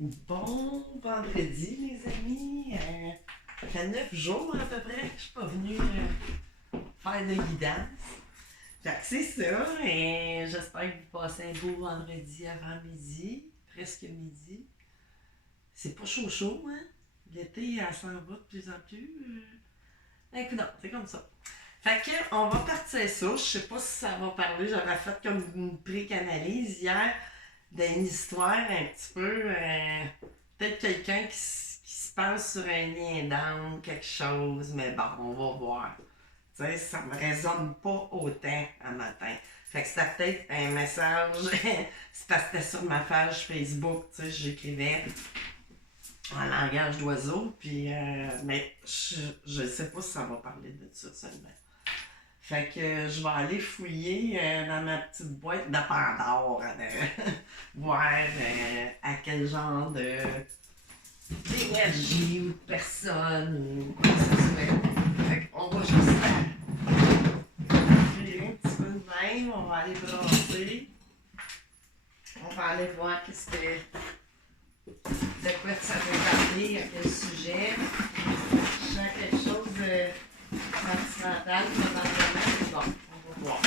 Bon vendredi, les amis. Ça fait 9 jours à peu près que je suis pas venue faire de guidance. Fait que c'est ça. Et j'espère que vous passez un beau vendredi avant midi, presque midi. C'est pas chaud chaud, hein? L'été, elle s'en va de plus en plus. Écoute, c'est comme ça. Fait que, on va partir ça. Je sais pas si ça va parler. J'avais fait comme une pré-analyse hier d'une histoire un petit peu. Peut-être quelqu'un qui se pense sur un lien d'âme, quelque chose, mais bon, on va voir. Tu sais, ça me résonne pas autant un matin. Fait que c'était peut-être un message. C'est parce que c'était sur ma page Facebook, tu sais, j'écrivais en langage d'oiseau, puis mais je sais pas si ça va parler de ça seulement. Fait que je vais aller fouiller dans ma petite boîte de Pandore, voir à quel genre d'énergie ou de personne ou quoi que ce soit. Fait qu'on va juste faire un petit peu de même, on va aller brasser. On va aller voir qu'est-ce que de quoi ça veut parler, à quel sujet. Je sens quelque chose de sentimental, probablement. Bon, on va voir.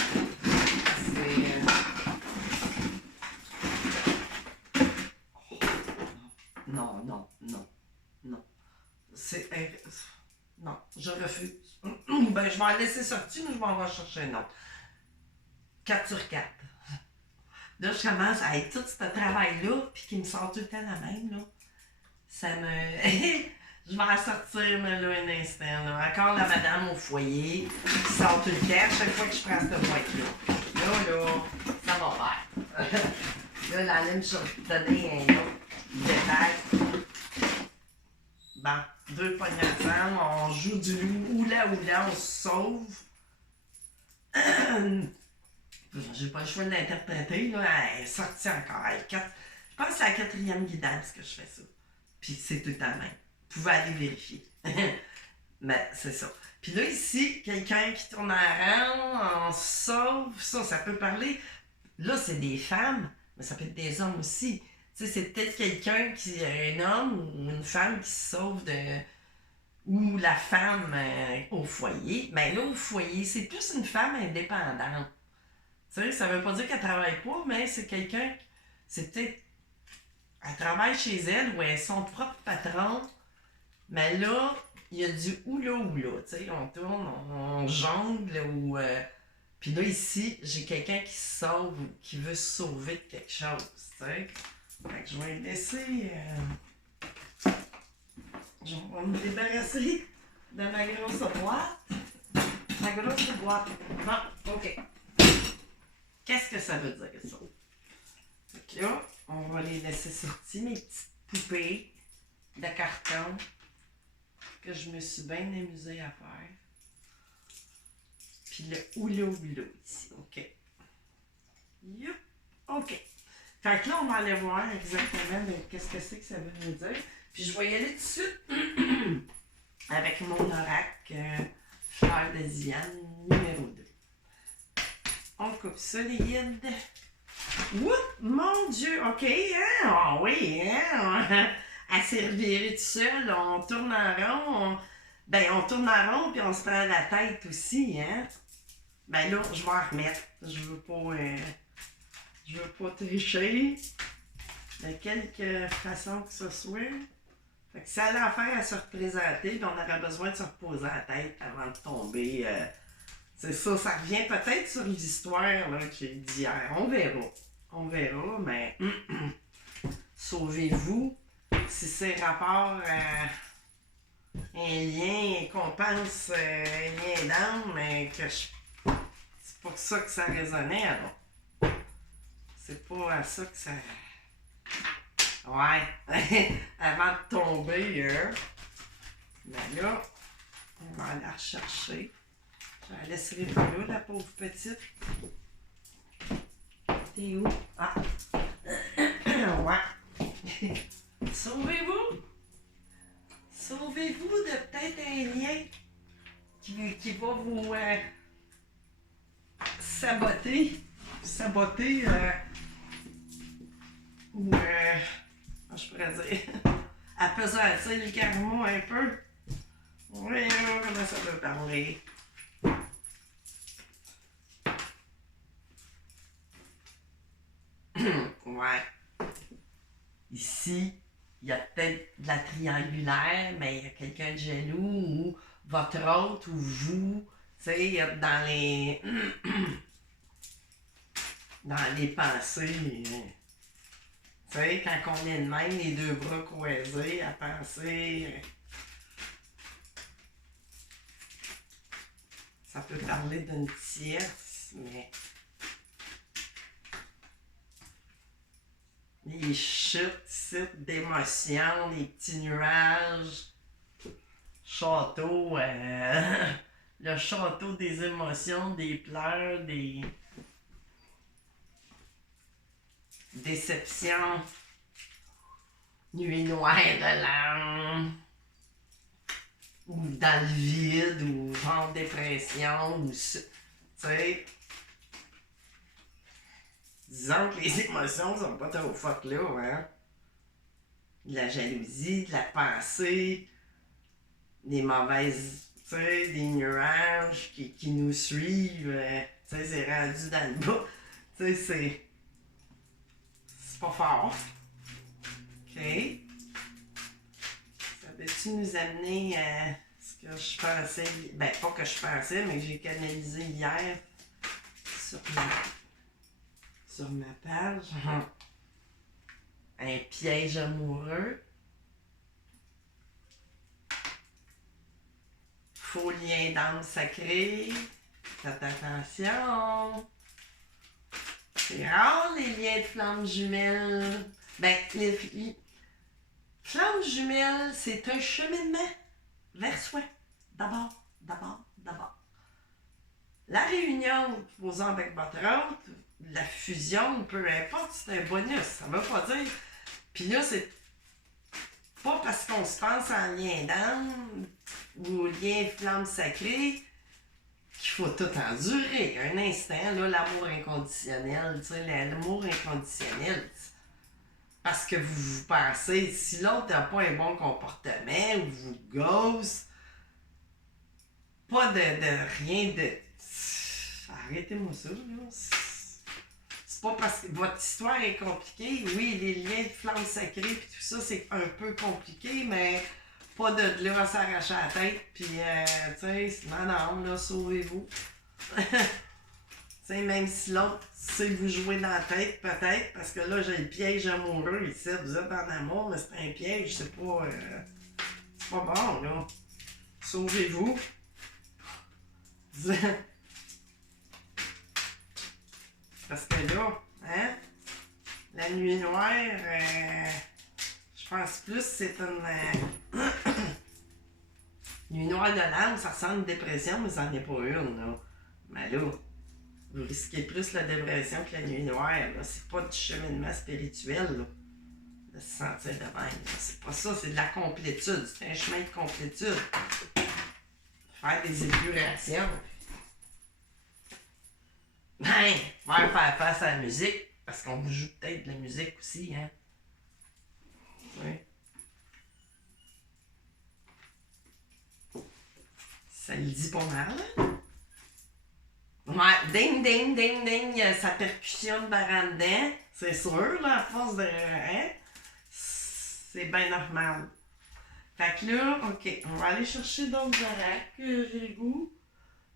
Non, non, non, non. C'est. Non, je refuse. Ben, je vais en laisser sortir, mais je vais en chercher un autre. 4 sur 4. Là, je commence à être tout ce travail-là, puis qui me sort tout le temps la même, là. Ça me. Je vais en sortir, mais là, un instant. Là. Encore la madame au foyer qui sort tout le temps à chaque fois que je prends cette boîte-là. Là, ça va faire. Là, elle allait me donner un autre détail. Bon, 2 poignées ensemble, on joue du oula, on se sauve. J'ai pas le choix de l'interpréter, là. Elle est sortie encore. Je pense que c'est la 4e guidance que je fais ça. Puis c'est tout le temps le même. Vous pouvez aller vérifier. Mais c'est ça. Puis là, ici, quelqu'un qui tourne en rond, on se sauve. Ça peut parler. Là, c'est des femmes, mais ça peut être des hommes aussi. Tu sais, c'est peut-être quelqu'un un homme ou une femme qui se sauve de. Ou la femme au foyer. Mais là, au foyer, c'est plus une femme indépendante. Tu sais, ça veut pas dire qu'elle travaille pas, mais c'est quelqu'un. C'est peut-être. Elle travaille chez elle ou elle est son propre patron. Mais là, il y a du oula, tu sais, on tourne, on jongle ou. Puis là, ici, j'ai quelqu'un qui se sauve ou qui veut se sauver de quelque chose, tu sais. Fait que je vais laisser. Je vais me débarrasser de ma grosse boîte. Ma grosse boîte. Bon, OK. Qu'est-ce que ça veut dire, ça? Fait que là, on va les laisser sortir, mes petites poupées de carton que je me suis bien amusée à faire. Puis le oula ici, OK. Youp, OK. Fait que là, on va aller voir exactement qu'est-ce que c'est que ça veut nous dire. Puis je vais y aller tout de suite avec mon oracle Fleur de Diane numéro 2. On coupe ça, les guides. Ouh, mon Dieu, OK, hein? Ah oui, hein? À servir tout seul, on tourne en rond. On tourne en rond puis on se prend la tête aussi, hein? Ben là, je vais en remettre. Je veux pas tricher de quelque façon que ce soit. Fait que ça a l'affaire à se représenter, puis on aurait besoin de se reposer la tête avant de tomber. C'est ça, ça revient peut-être sur l'histoire là, que j'ai dit hier. On verra, mais sauvez-vous. Si c'est rapport à un lien qu'on pense un lien d'âme, mais que c'est pas ça que ça résonnait alors. C'est pas à ça que ça. Ouais, avant de tomber, mais là, on va aller la rechercher. Je la laisserai pas là, la pauvre petite. T'es où? Ah! Ouais. Sauvez-vous! Sauvez-vous de peut-être un lien qui va vous saboter ou je pourrais dire, appesantir le karma un peu. Oui, comment ça peut parler? Ouais. Ici, il y a peut-être de la triangulaire, mais il y a quelqu'un de jaloux ou votre hôte ou vous, tu sais, dans les dans les pensées. Tu sais, quand on est de même, les deux bras croisés, à penser, ça peut parler d'une tierce, mais les chutes d'émotions, les petits nuages, château, le château des émotions, des pleurs, des déceptions, nuit noire de l'âme, ou dans le vide, ou genre dépression, ou tu sais. Disons que les émotions sont pas trop fuck là, hein. De la jalousie, de la pensée, des mauvaises, tu sais, des nuages qui nous suivent, tu sais, c'est rendu dans le bas. Tu sais, c'est pas fort. OK. Ça peut-tu nous amener à ce que je pensais, ben pas que je pensais, mais que j'ai canalisé hier sur ma page. Un piège amoureux. Faux lien d'âme sacrée. Faites attention. C'est rare les liens de flammes jumelles. Ben, les flammes jumelles, c'est un cheminement vers soi. D'abord. La réunion, posant avec votre autre, la fusion, peu importe, c'est un bonus. Ça veut pas dire. Puis là, c'est pas parce qu'on se pense en lien d'âme ou lien flamme sacrée qu'il faut tout endurer. Un instant, là, l'amour inconditionnel, tu sais, l'amour inconditionnel. Parce que vous pensez, si l'autre n'a pas un bon comportement ou vous gosse, pas de rien de. Arrêtez-moi ça, là. C'est pas parce que votre histoire est compliquée. Oui, les liens de flamme sacrée puis tout ça, c'est un peu compliqué, mais pas de là à s'arracher la tête. Puis, tu sais, non, là, sauvez-vous. Tu sais, même si l'autre sait vous jouer dans la tête, peut-être, parce que là, j'ai le piège amoureux ici. Vous êtes en amour, mais c'est un piège, c'est pas bon, là. Sauvez-vous. Parce que là, hein, la nuit noire, je pense plus c'est une nuit noire de l'âme, ça ressemble à une dépression, mais ça n'en est pas une, là. Mais là, vous risquez plus la dépression que la nuit noire, là. C'est pas du cheminement spirituel, là, de se sentir de même, là. C'est pas ça, c'est de la complétude, c'est un chemin de complétude. Faire des épurations. Ben, faire face à la musique, parce qu'on vous joue peut-être de la musique aussi, hein. Oui. Ça le dit pas mal, hein? Ouais, ding, ding, ding, ding, ça percussionne par en dedans, c'est sûr, là, à force de. Hein? C'est bien normal. Fait que là, ok, on va aller chercher d'autres oracles que j'ai le goût.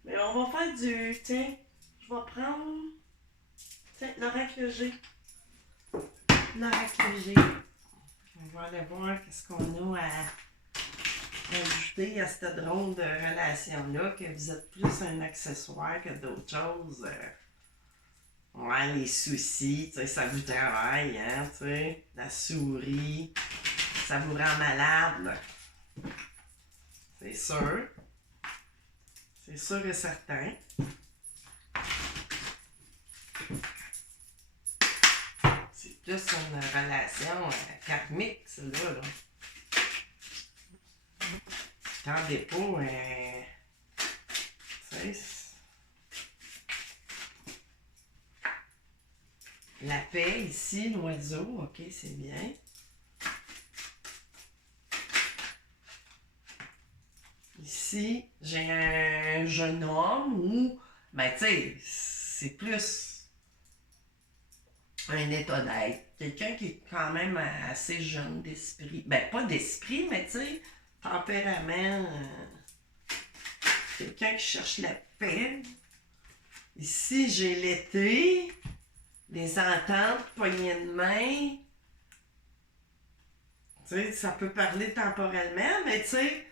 Mais on va faire du. Tiens, je vais prendre. Tiens, l'oracle G. L'oracle G. On va aller voir qu'est-ce qu'on a à ajouter à cette drôle de relation-là, que vous êtes plus un accessoire que d'autres choses. Ouais, les soucis, tu sais, ça vous travaille, hein, tu sais. La souris, ça vous rend malade. C'est sûr. C'est sûr et certain. C'est plus une relation karmique, celle-là, là. Attendez pas, tu sais, la paix ici, l'oiseau, ok, c'est bien. ici, j'ai un jeune homme ou, ben, tu sais, c'est plus un état d'être. Quelqu'un qui est quand même assez jeune d'esprit. Ben, pas d'esprit, mais tu sais, tempérament. Quelqu'un qui cherche la paix. Ici, j'ai l'été, les ententes, poignées de main. Tu sais, ça peut parler temporellement, mais tu sais,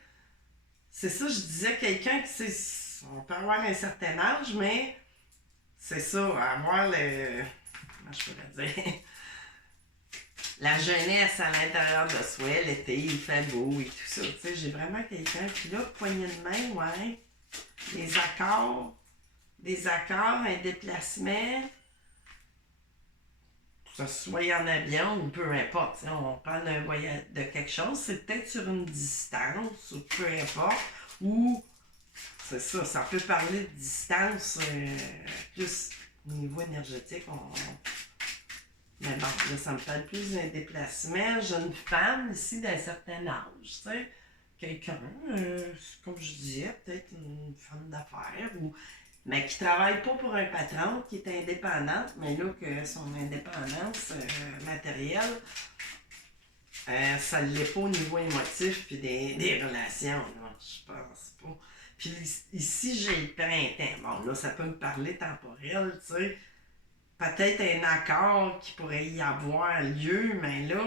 c'est ça, je disais, quelqu'un qui, sait, on peut avoir un certain âge, mais c'est ça, avoir le. Comment je pourrais dire? La jeunesse à l'intérieur de soi, l'été, il fait beau et tout ça. Tu sais, j'ai vraiment quelqu'un qui, là, poignée de main, ouais. Des accords, un déplacement, que ce soit en avion ou peu importe. Tu sais, on parle d'un voyage de quelque chose, c'est peut-être sur une distance ou peu importe. Ou, c'est ça, ça peut parler de distance plus au niveau énergétique. Mais bon, là, ça me parle plus d'un déplacement. Jeune femme ici d'un certain âge, tu sais. Quelqu'un, comme je disais, peut-être une femme d'affaires, ou, mais qui travaille pas pour un patron, qui est indépendante, mais là, que son indépendance matérielle, ça ne l'est pas au niveau émotif puis des relations, là, je pense pas. Puis ici, j'ai le printemps. Bon, là, ça peut me parler temporel, tu sais. Peut-être un accord qui pourrait y avoir lieu, mais là,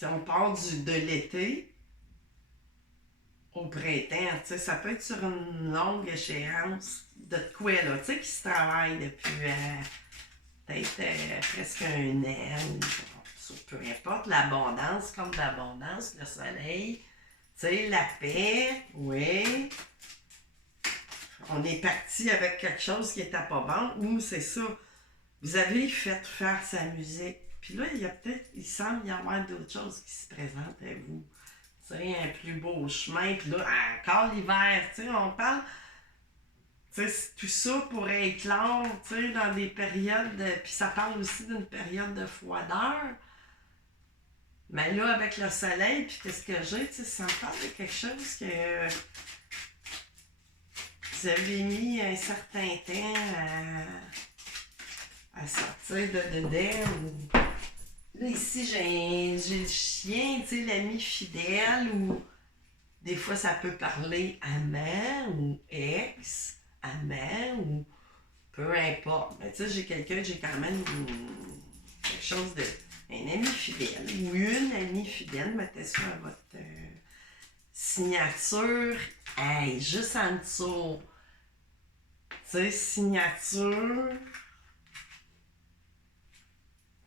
on part de l'été au printemps, tu sais, ça peut être sur une longue échéance de quoi, là, tu sais, qui se travaille depuis peut-être presque un an, ou peu importe, l'abondance, comme l'abondance, le soleil, tu sais, la paix, oui. On est parti avec quelque chose qui était pas bon, ou c'est ça, vous avez fait faire sa musique. Puis là, il semble y avoir d'autres choses qui se présentent à vous. Tu sais, un plus beau chemin. Puis là, encore l'hiver, tu sais, on parle. Tu sais, tout ça pourrait éclore, tu sais, dans des périodes. Puis ça parle aussi d'une période de froideur. Mais là, avec le soleil, puis qu'est-ce que j'ai, tu sais, ça me parle de quelque chose que vous avez mis un certain temps à sortir de dedans. Là, ici, j'ai le chien, tu sais, l'ami fidèle, ou des fois, ça peut parler amant ou ex, amant, ou peu importe. Mais tu sais, j'ai quelqu'un, j'ai quand même quelque chose de. Un ami fidèle, ou une amie fidèle, mettez ça à votre signature. Hey, juste en dessous. Tu sais, signature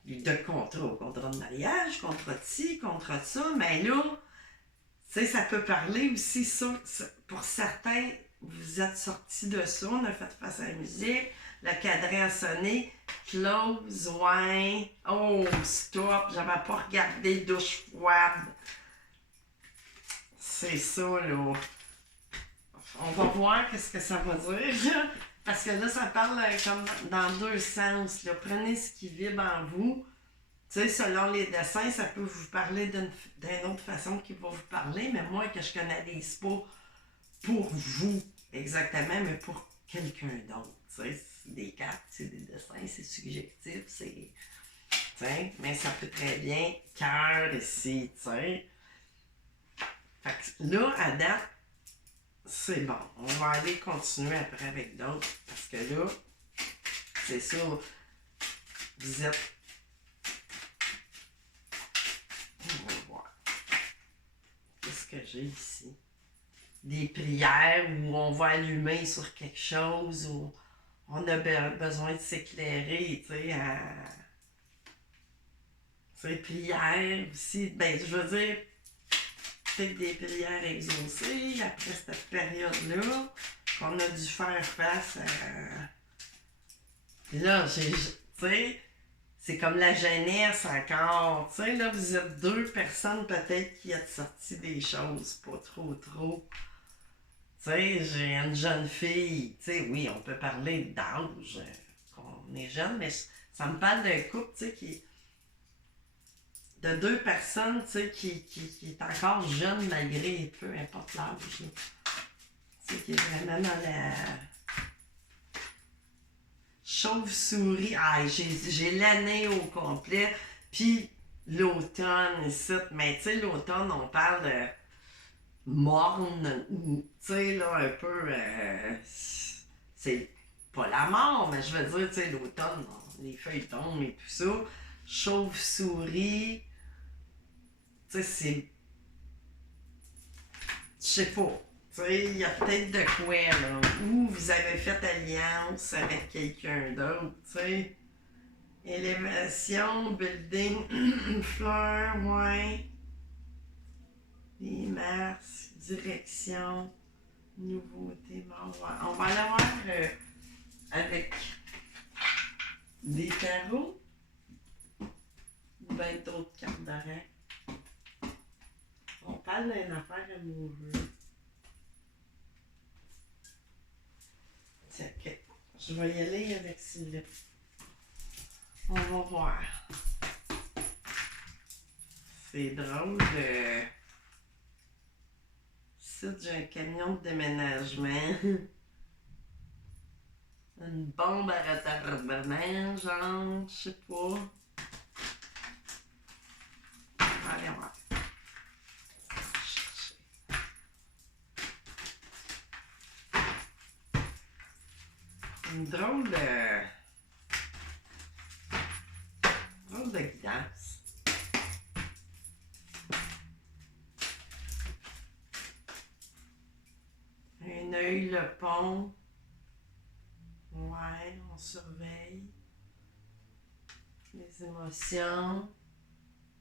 de contrat de mariage, contrat de ci, contrat de ça, mais là, tu sais, ça peut parler aussi, ça, pour certains, vous êtes sortis de ça, on a fait face à la musique, le cadran a sonné, close, ouais, oh, stop, j'avais pas regardé douche froide. C'est ça, là. On va voir qu'est-ce que ça va dire, là. Parce que là, ça parle comme dans deux sens, là. Prenez ce qui vibre en vous. Tu sais, selon les dessins, ça peut vous parler d'une autre façon qu'il va vous parler, mais moi, que je canalise pas pour vous exactement, mais pour quelqu'un d'autre. Tu sais, c'est des cartes, c'est des dessins, c'est subjectif, c'est. Tu sais, mais ça peut très bien cœur ici, tu sais. Fait que là, à date, c'est bon. On va aller continuer après avec d'autres, parce que là, c'est ça, vous êtes. On va voir. Qu'est-ce que j'ai ici? Des prières où on va allumer sur quelque chose, où on a besoin de s'éclairer, tu sais, prières aussi. Ben, je veux dire, peut-être des prières exaucées après cette période-là, qu'on a dû faire face à. Là, tu sais, c'est comme la jeunesse encore. Tu sais, là, vous êtes deux personnes peut-être qui êtes sorties des choses, pas trop. Tu sais, j'ai une jeune fille. Tu sais, oui, on peut parler d'âge, qu'on est jeune, mais ça me parle d'un couple, tu sais, qui. de deux personnes, tu sais, qui est encore jeune malgré peu importe l'âge. Tu sais, qui est vraiment dans la chauve-souris. Ah, j'ai l'année au complet. Puis l'automne, ici. Mais tu sais, l'automne, on parle de morne, ou, tu sais, là, un peu. C'est pas la mort, mais je veux dire, tu sais, l'automne, les feuilles tombent et tout ça. Chauve-souris. Tu sais, c'est. Je sais pas. Tu sais, il y a peut-être de quoi, là. Ou vous avez fait alliance avec quelqu'un d'autre, tu sais. Élévation, building, fleurs, ouais. Les masques, direction, nouveauté. Bon, on va aller voir avec des tarots ou bien d'autres cartes d'arrêt. On parle d'une affaire amoureuse. Tiens, ok. Je vais y aller avec celui-là. On va voir. C'est drôle de. Ici, j'ai un camion de déménagement. Une bombe à retardement, genre, je sais pas. On va aller voir. Une drôle de guidance. Un œil, le pont. Ouais, on surveille. Les émotions.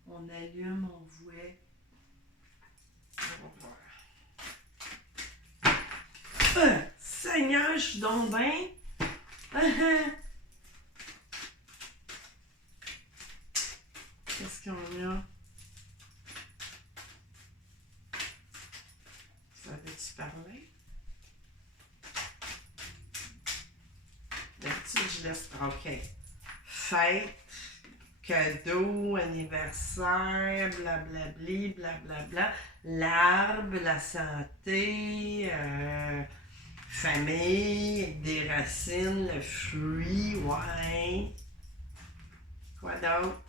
On allume, on voit. On va voir. Seigneur, je suis donc bien. Qu'est-ce qu'on a? Ça avait-tu parlé? D'habitude, je laisse. OK. Fête, cadeau, anniversaire, blablabli, blablabla. L'arbre, la santé, famille, des racines, le fruit, ouais. Quoi d'autre?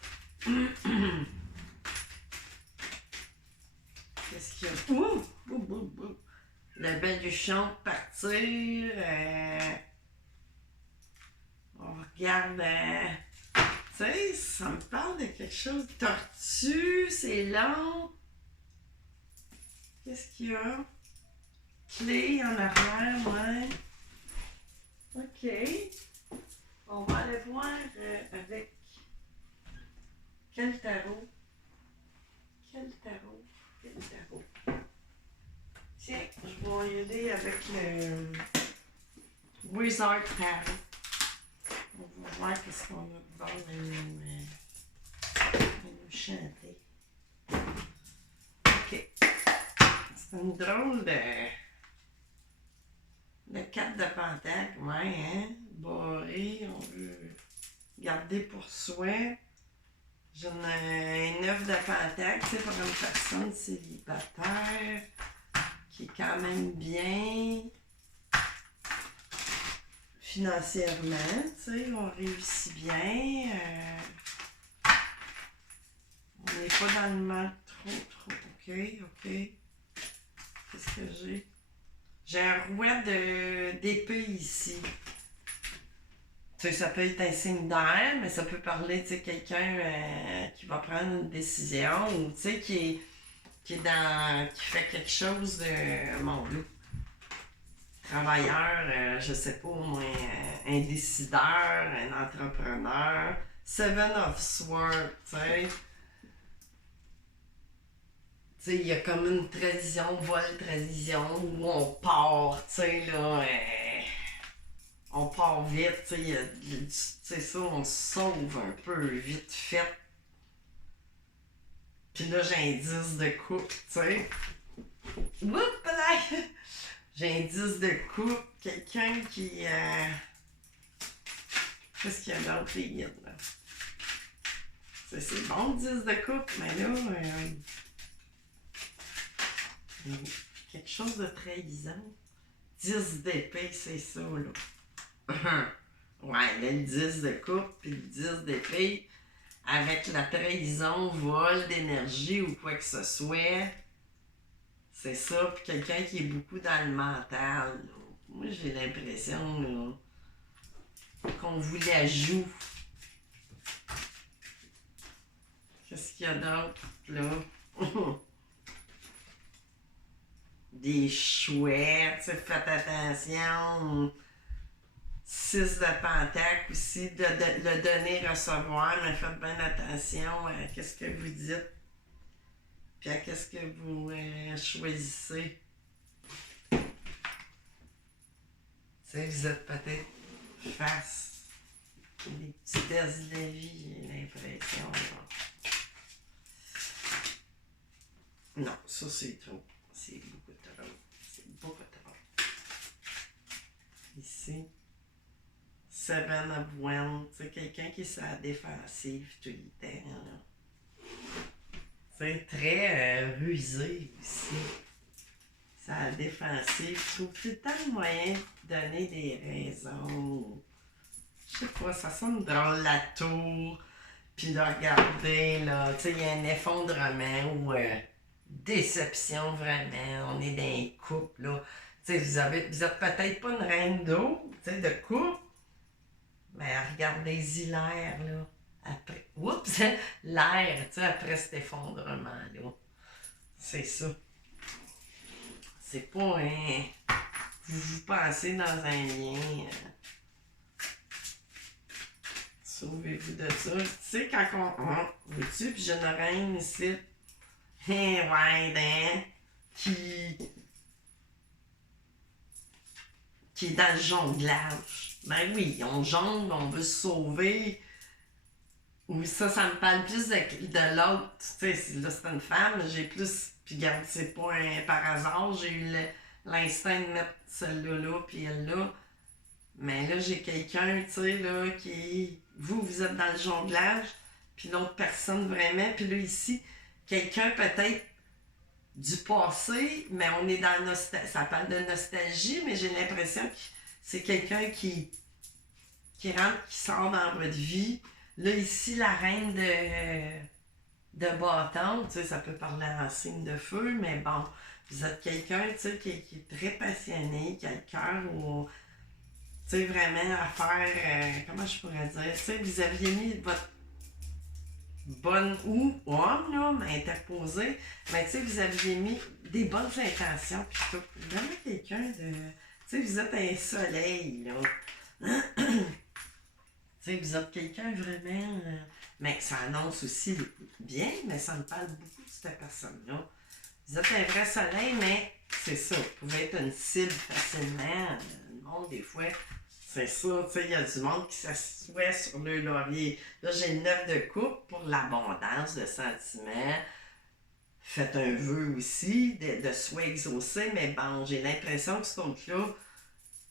Qu'est-ce qu'il y a? Ouh! Le baluchon de partir. On regarde. Tu sais, ça me parle de quelque chose. Tortue, c'est long. Qu'est-ce qu'il y a? Clé en arrière, ouais. OK. On va aller voir avec quel tarot. Quel tarot? Quel tarot? Tiens, je vais y aller avec le Wizard Tarot. On va voir qu'est-ce qu'on a de bon à nous chanter. OK. C'est une drôle de carte de pentacle, ouais, hein? Barré, on veut garder pour soi. J'ai un 9 de pentacle, tu sais, pour une personne célibataire qui est quand même bien financièrement, tu sais, on réussit bien. On n'est pas dans le manque trop. OK. Qu'est-ce que j'ai? J'ai un rouet d'épée ici. Tu sais, ça peut être un signe d'air, mais ça peut parler, tu sais, quelqu'un qui va prendre une décision ou, tu sais, qui fait quelque chose de, mon Dieu, travailleur, je sais pas, au moins, un décideur, un entrepreneur. Seven of Swords, tu sais. Tu sais, il y a comme une tradition, tradition, où on part, tu sais, là, on part vite, tu sais, ça, on se sauve un peu vite fait. Puis là, j'ai un 10 de coupe, tu sais. Oups, là! J'ai un 10 de coupe, quelqu'un qui... Qu'est-ce qu'il y a d'autre, les guides, là? C'est bon, 10 de coupe, mais là, quelque chose de trahison. 10 d'épée, c'est ça, là. Ouais, là, le 10 de coupe, puis le 10 d'épée, avec la trahison, vol d'énergie ou quoi que ce soit, c'est ça. Puis quelqu'un qui est beaucoup dans le mental, là. Moi, j'ai l'impression, là, qu'on vous la joue. Qu'est-ce qu'il y a d'autre, là? Des chouettes, faites attention. 6 de pentacle aussi, le donner-recevoir, mais faites bien attention à ce que vous dites, puis à ce que vous choisissez. Vous êtes peut-être face des petits tests de la vie, j'ai l'impression. Non, ça c'est trop. C'est beaucoup trop. C'est beaucoup trop. Ici. Seven of Wands, quelqu'un qui est sur la défensive tout le temps. C'est très rusé aussi. Sur la défensive. Je trouve tout le temps le moyen de donner des raisons. Je sais pas, ça sonne drôle la tour. Puis de regarder, là, il y a un effondrement ou déception vraiment. On est dans un couple, là. Vous êtes peut-être pas une reine d'eau, de couple. Mais regardez-y l'air, là. Après. Oups! L'air, après cet effondrement-là. C'est ça. C'est pas un. Vous pensez dans un lien. Sauvez-vous de ça. Tu sais, quand on. Vois-tu, puis j'ai une reine ici. Ouais, qui est dans le jonglage. Ben oui, on jongle, on veut se sauver. Ou ça me parle plus de l'autre. Tu sais, là, c'est une femme, j'ai plus. Puis, regarde, c'est pas par hasard, j'ai eu l'instinct de mettre celle-là là, puis elle-là. Mais là, j'ai quelqu'un, tu sais, là, qui. Vous êtes dans le jonglage, puis l'autre personne vraiment. Puis là, ici, quelqu'un peut-être du passé, mais on est dans ça parle de nostalgie, mais j'ai l'impression que c'est quelqu'un qui rentre, qui sort dans votre vie. Là, ici, la reine de bâton, tu sais, ça peut parler en signe de feu, mais bon, vous êtes quelqu'un, tu sais, qui est très passionné, qui a le cœur ou, tu sais, vraiment à faire, comment je pourrais dire, tu sais, vous aviez mis votre bonne ou homme, là, mais interposé, mais tu sais, vous aviez mis des bonnes intentions, puis tout. Vraiment quelqu'un de. Tu sais, vous êtes un soleil, là. Tu sais, vous êtes quelqu'un vraiment. Mais ça annonce aussi bien, mais ça me parle beaucoup de cette personne-là. Vous êtes un vrai soleil, mais c'est ça. Vous pouvez être une cible facilement. Le monde, des fois. C'est ça, tu sais, il y a du monde qui s'assoit sur le laurier. Là, j'ai le 9 de coupe pour l'abondance de sentiments. Faites un vœu aussi de souhait exaucé, mais bon, j'ai l'impression que ce compte-là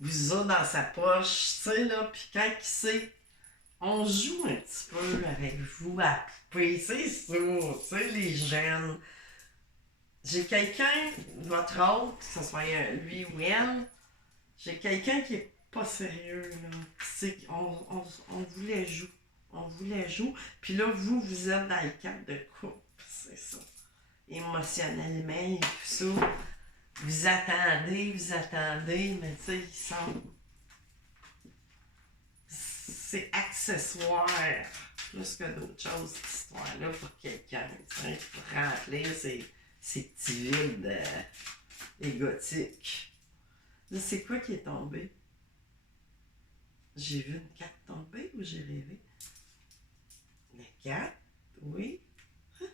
vous a dans sa poche, tu sais, là, puis quand il sait, on joue un petit peu avec vous à poupée, c'est sûr, tu sais, les jeunes. J'ai quelqu'un, votre autre, que ce soit lui ou elle, j'ai quelqu'un qui est pas sérieux, là. C'est on vous les joue. On vous les joue. Puis là, vous êtes dans le cadre de couple. C'est ça. Émotionnellement et tout ça. Vous attendez, mais tu sais, ils sont. C'est accessoire. Plus que d'autres choses, cette histoire-là, pour quelqu'un. Pour remplir ces petits vides égotiques. Là, c'est quoi qui est tombé? J'ai vu une carte tomber ou j'ai rêvé? La carte, oui. Hein?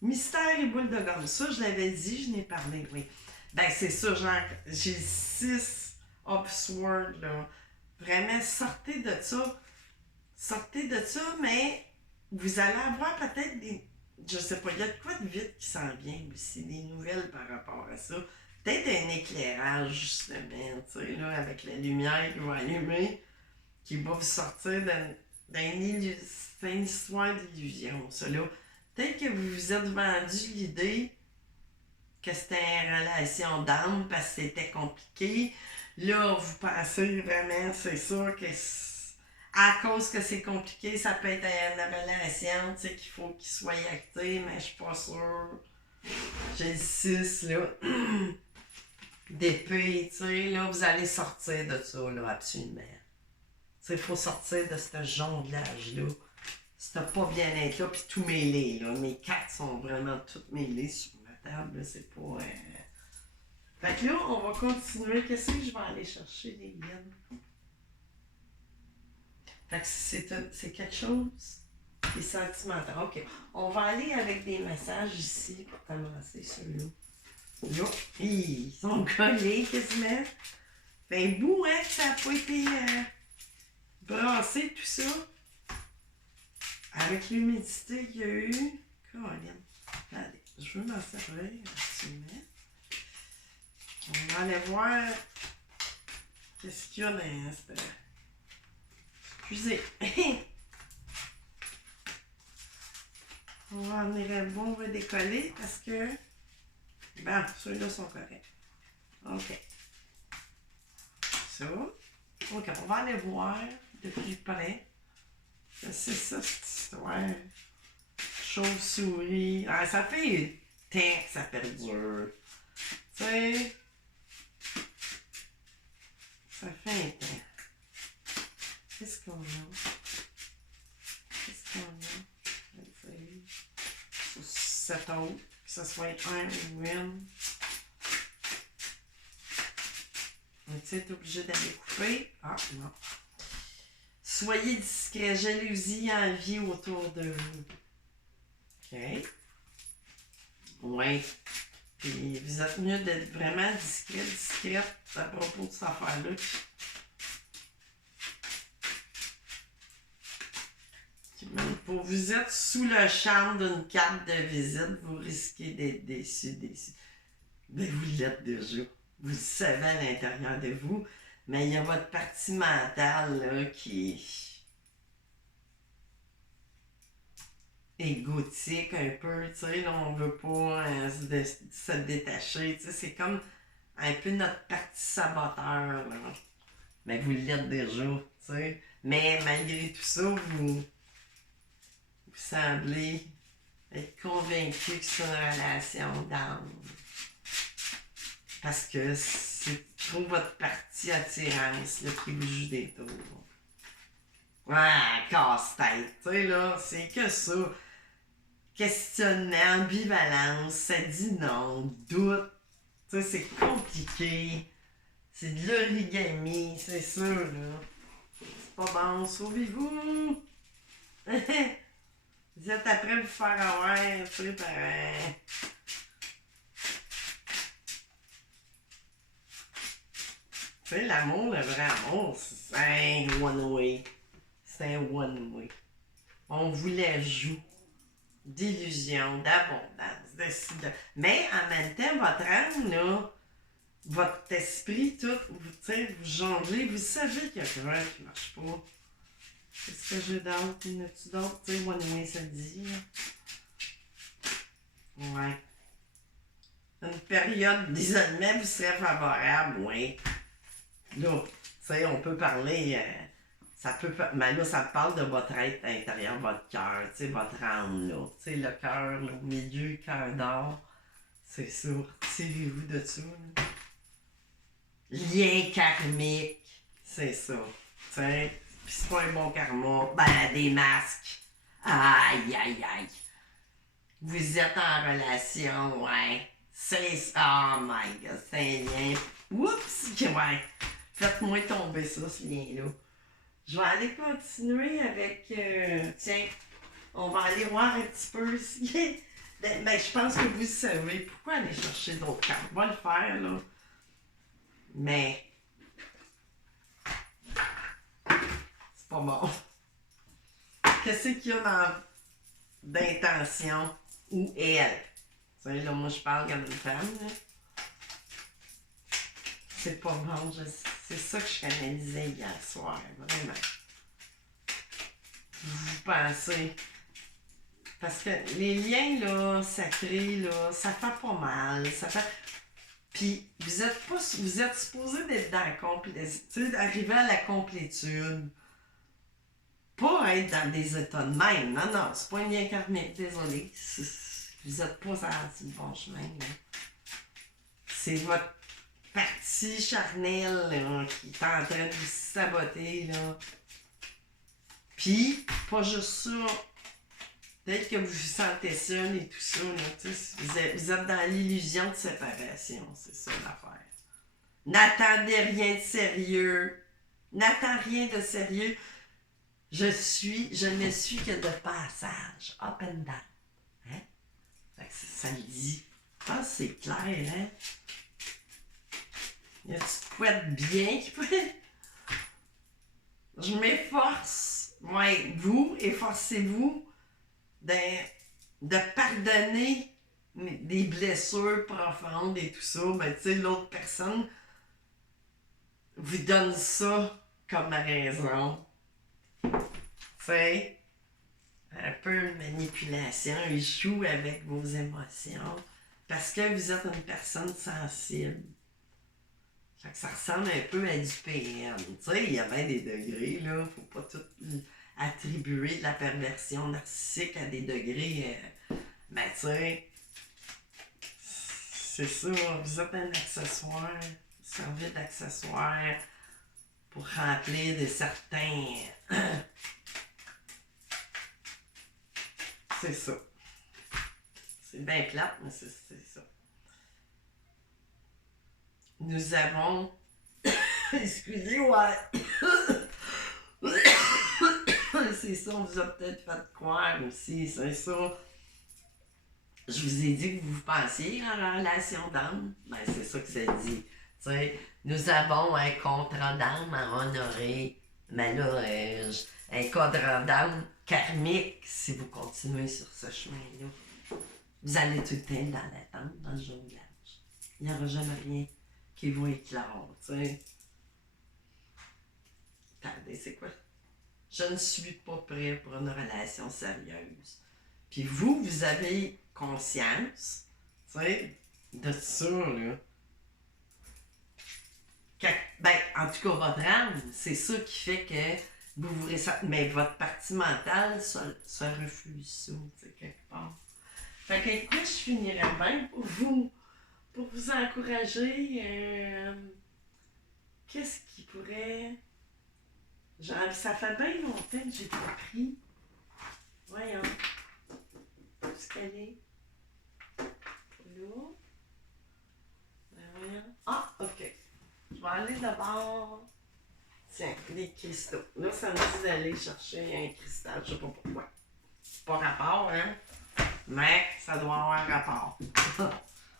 Mystère et boule de gomme. Ça, je l'avais dit, je n'ai parlé, oui. Ben, c'est ça, genre, j'ai 6 of Swords, là. Vraiment, sortez de ça. Sortez de ça, mais vous allez avoir peut-être des. Je sais pas, il y a de quoi de vite qui s'en vient aussi, des nouvelles par rapport à ça. Peut-être un éclairage, justement, tu sais, là, avec la lumière qui va allumer. qui va vous sortir d'une histoire d'illusion, ça là. Peut-être que vous vous êtes vendu l'idée que c'était une relation d'âme parce que c'était compliqué. Là, vous pensez vraiment, c'est sûr que à cause que c'est compliqué, ça peut être une relation, tu sais, qu'il faut qu'il soit acté, mais je suis pas sûre. J'ai le 6, là. D'épée, tu sais, là, vous allez sortir de ça, là, absolument. Tu sais, il faut sortir de ce jonglage-là. C'était pas bien être là, puis tout mêlé, là. Mes cartes sont vraiment toutes mêlées sur ma table, là, c'est pas... Fait que là, on va continuer. Qu'est-ce que je vais aller chercher, les guides? Fait que c'est quelque chose qui est sentimental. OK. On va aller avec des messages ici pour commencer ceux-là. Là, ils sont collés quasiment. Fait un bout, hein, que ça n'a pas été brassé, tout ça. Avec l'humidité qu'il y a eu. Caroline. Allez, je veux m'en servir, absolument. On va aller voir qu'est-ce qu'il y a dans cette... Excusez. On va en venir bon, on va décoller parce que... Bon, ceux-là sont corrects. OK. Ça. OK, on va aller voir de plus près. C'est ça, cette histoire. Chauve-souris. Ah, ça fait un temps que ça perdure. Tu sais... Ça fait un temps. Qu'est-ce qu'on a? Qu'est-ce qu'on a? Sur cet autre, que ce soit un ou une. On est obligé d'aller couper. Ah, non. Soyez discret, jalousie, envie autour de vous. OK. Ouais. Puis vous êtes mieux d'être vraiment discrète à propos de cette affaire-là. Pour vous êtes sous le charme d'une carte de visite, vous risquez d'être déçu. Mais vous l'êtes déjà. Vous le savez à l'intérieur de vous, mais il y a votre partie mentale là, qui est égotique un peu, tu sais, là, on veut pas se détacher, tu sais, c'est comme un peu notre partie saboteur, là. Mais vous l'êtes déjà, tu sais. Mais malgré tout ça, vous semblez être convaincu que c'est une relation d'âme. Parce que c'est trop votre partie attirance là, qui vous joue des tours. Ouais, casse-tête, tu sais là, c'est que ça. Questionnement, ambivalence, ça dit non, doute. Tu sais, c'est compliqué. C'est de l'origami, c'est sûr, là. C'est pas bon, sauvez-vous! Vous êtes après vous faire avoir, tu sais, par... Tu sais, l'amour, le vrai amour, c'est un one-way. C'est un one-way. On vous la joue. D'illusion, d'abondance, mais en même temps, votre âme, là, votre esprit, tout, vous jonglez, vous savez qu'il y a quelque chose qui ne marche pas. Qu'est-ce que j'ai d'autre? Y en a-tu d'autres? Tu sais, one-way, ça dit. Ouais. Une période d'isolement vous serait favorable, oui. Là, tu sais, on peut parler... mais là, ça parle de votre être intérieur, votre cœur, tu sais, votre âme, là. Tu sais, le cœur, là, au milieu, cœur d'or. C'est ça. Tirez-vous de ça, là. Lien karmique. C'est ça. Tu sais, pis c'est pas un bon karma. Ben, des masques. Aïe, aïe, aïe. Vous êtes en relation, ouais. C'est ça. Oh my God, c'est un lien. Oups, ouais. Faites-moi tomber ça, ce lien-là. Je vais aller continuer avec... tiens, on va aller voir un petit peu si... Ben, je pense que vous savez pourquoi aller chercher d'autres cartes. On va le faire, là. Mais... c'est pas bon. Qu'est-ce qu'il y a d'intention ou elle? Tu sais, là, moi, je parle comme une femme, là. C'est pas bon, je sais. C'est ça que je canalisais hier soir, vraiment. Vous pensez. Parce que les liens, là, sacrés, là, ça fait pas mal. Ça fait... Puis, vous êtes supposé d'être dans la complétude, tu sais, d'arriver à la complétude. Pas être dans des états de même. Non, non, c'est pas un lien karmique, désolé. Vous êtes pas sur le bon chemin, là. C'est votre partie charnelle, là, qui est en train de vous saboter, là. Puis, pas juste ça. Peut-être que vous vous sentez seul et tout ça, là, vous êtes dans l'illusion de séparation, c'est ça l'affaire. N'attendez rien de sérieux. N'attends rien de sérieux. Je ne suis que de passage. Up and down. Hein? Fait que ça le dit. Ah, c'est clair, hein? Y a-tu de quoi de bien qui peut... Je m'efforce. Ouais, vous, efforcez-vous de pardonner des blessures profondes et tout ça. Ben, tu sais, l'autre personne vous donne ça comme raison. Tu sais, un peu de manipulation. Il joue avec vos émotions parce que vous êtes une personne sensible. Fait que ça ressemble un peu à du PM. Tu sais, il y a bien des degrés, là. Faut pas tout attribuer de la perversion narcissique à des degrés. Mais tu sais, c'est ça. Vous êtes un accessoire. Vous servez d'accessoire pour remplir de certains... C'est ça. C'est bien plate, mais c'est ça. Nous avons... Excusez, ouais. C'est ça, on vous a peut-être fait croire aussi, c'est ça. Je vous ai dit que vous pensiez en relation d'âme. Ben, c'est ça que ça dit. T'sais, nous avons un contrat d'âme à honorer. Mais là, un contrat d'âme karmique si vous continuez sur ce chemin-là. Vous allez tout le temps dans l'attente, dans le jonglage. Il n'y aura jamais rien qui va éclore, tu sais. Attendez, c'est quoi? Je ne suis pas prêt pour une relation sérieuse. Puis vous avez conscience, tu sais, de ça, là. Ben, en tout cas, votre âme, c'est ça qui fait que vous ressentez. Mais votre partie mentale, ça refuse ça, tu sais, quelque part. Fait que, écoute, je finirais bien pour vous encourager. Qu'est-ce qui pourrait... Genre, ça fait bien longtemps que j'ai pas pris. Voyons. Où est-ce qu'elle est? Là. Ben voyons. Ah, ok. Je vais aller d'abord. Tiens, les cristaux. Là, ça me dit d'aller chercher un cristal. Je sais pas pourquoi. C'est pas rapport, hein? Mais ça doit avoir rapport.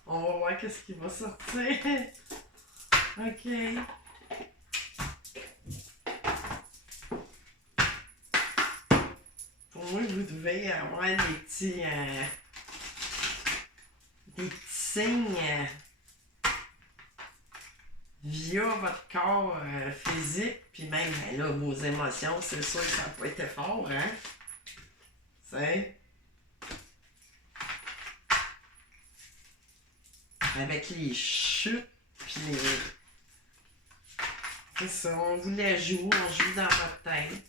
On va voir qu'est-ce qui va sortir. Ok. Pour moi, vous devez avoir des petits signes via votre corps physique, puis même là, vos émotions, c'est sûr que ça peut être fort, hein? Tu sais? Avec les chutes, puis les... C'est ça, on vous la joue, on joue dans votre tête.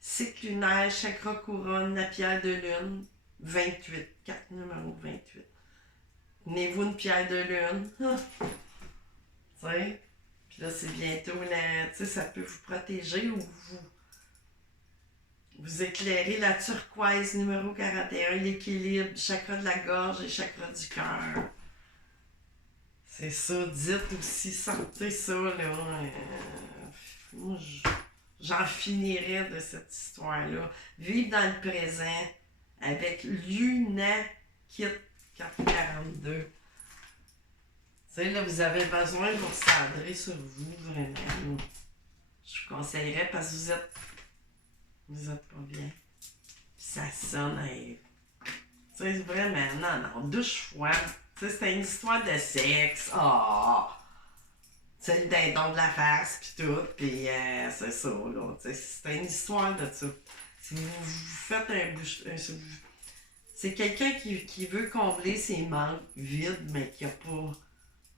Cycle lunaire, chakra couronne, la pierre de lune, 28, 4 numéros 28. Tenez-vous une pierre de lune. Tu sais? Puis là, c'est bientôt là, tu sais, ça peut vous protéger ou vous éclairez la turquoise numéro 41, l'équilibre, chakra de la gorge et chakra du cœur. C'est ça, dites aussi, sortez ça, là. Moi, j'en finirais de cette histoire-là. Vivre dans le présent avec Luna Kit 442. Tu sais, là, vous avez besoin de vous recentrer sur vous, vraiment. Je vous conseillerais parce que vous êtes pas bien. Puis ça sonne, tu sais, vraiment, non, douche froide. Tu sais, c'était une histoire de sexe. Oh! Tu sais, le dindon de la face, pis tout. Pis c'est ça, là. Tu sais, c'était une histoire de ça. Si vous faites un bouche. C'est quelqu'un qui veut combler ses manques vides, mais qui n'a pas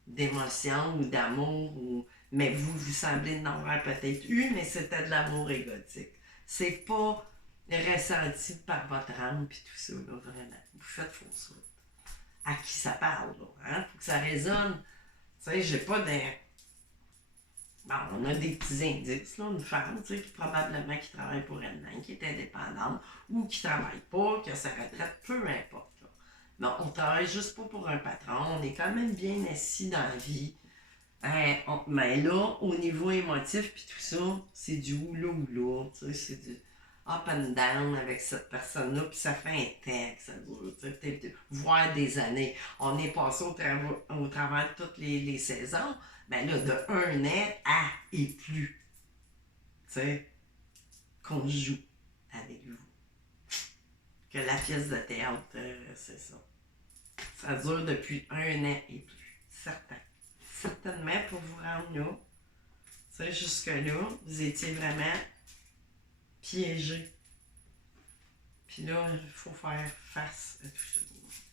d'émotion ou d'amour. Mais vous semblez en avoir peut-être eu, mais c'était de l'amour égotique. C'est pas ressenti par votre âme, puis tout ça, là, vraiment. Vous faites fausse route. À qui ça parle, là, hein? Faut que ça résonne. Tu sais, j'ai pas de... Bon, on a des petits indices, là, une femme, tu sais, qui probablement qui travaille pour elle-même, qui est indépendante, ou qui travaille pas, qui a sa retraite, peu importe, là. Mais on travaille juste pas pour un patron, on est quand même bien assis dans la vie. Mais là, au niveau émotif, puis tout ça, c'est du oula, tu sais, c'est du up and down avec cette personne-là, puis ça fait un temps que ça dure, tu sais, peut-être voire des années. On est passé au travers de toutes les saisons, ben là, de un an à et plus, tu sais, qu'on joue avec vous. Que la pièce de théâtre, c'est ça. Ça dure depuis un an et plus, certain. Certainement pour vous rendre là. Tu sais, jusque-là, vous étiez vraiment piégé. Puis là, il faut faire face à tout ça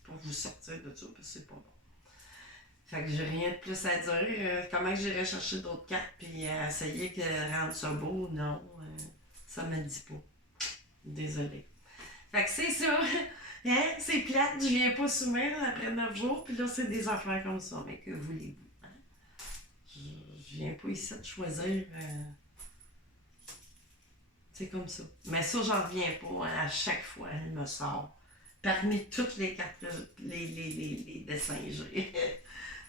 pour vous sortir de ça, parce que c'est pas bon. Fait que j'ai rien de plus à dire. Comment j'irai chercher d'autres cartes puis essayer de rendre ça beau? Non, ça me dit pas. Désolée. Fait que c'est ça. Hein? C'est plate, je viens pas soumettre après 9 jours, puis là, c'est des affaires comme ça. Mais que voulez-vous? Je viens pas ici de choisir. C'est comme ça. Mais ça, j'en reviens pas. Hein. À chaque fois, elle me sort. Parmi toutes les cartes, les dessins que j'ai.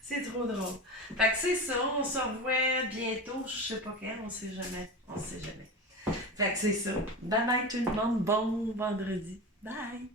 C'est trop drôle. Fait que c'est ça. On se revoit bientôt. Je sais pas quand. On sait jamais. On sait jamais. Fait que c'est ça. Bye bye tout le monde. Bon vendredi. Bye.